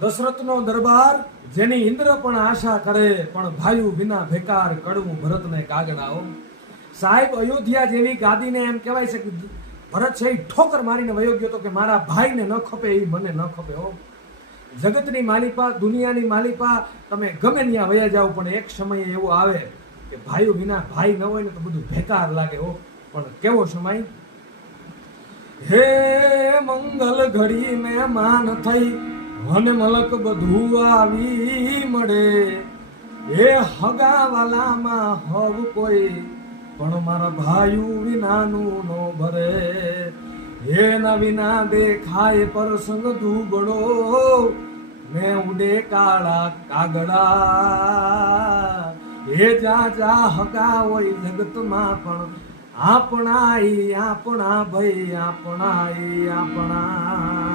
દશરથનો દરબાર જેની ઇન્દ્ર પણ આશા કરે, પણ ભાયુ વિના બેકાર કડવું ભરતને કાગડાઓ. સાહેબ, અયોધ્યા જેવી ગાદીને એમ કહેવાય છે કે ભરત છે એ ઠોકર મારીને વયો ગયો તો કે મારા ભાઈને ન ખપે એ મને ન ખપે હો. જગતની માલિપા, દુનિયાની માલિપા, તમે ગમે ત્યાં વયા જાઓ, પણ એક સમય એવો આવે કે ભાઈઓ વિના ભાઈ ન હોય ને તો બધું બેકાર લાગે હો. પણ કેવો સમય! હે મંગલ ઘડી મહેમાન થઈ, વન મલક બધું આવી મળે. એ હગાવાલામાં હવ કોઈ, પણ મારા ભાઈઓ વિનાનું નો ભરે. એના વિના દેખાય પ્રસંગ દુબળો, મેં ઉડે કાળા કાગડા. એ જા જા હગા હોય જગતમાં, પણ આપણા ભાઈ આપણા.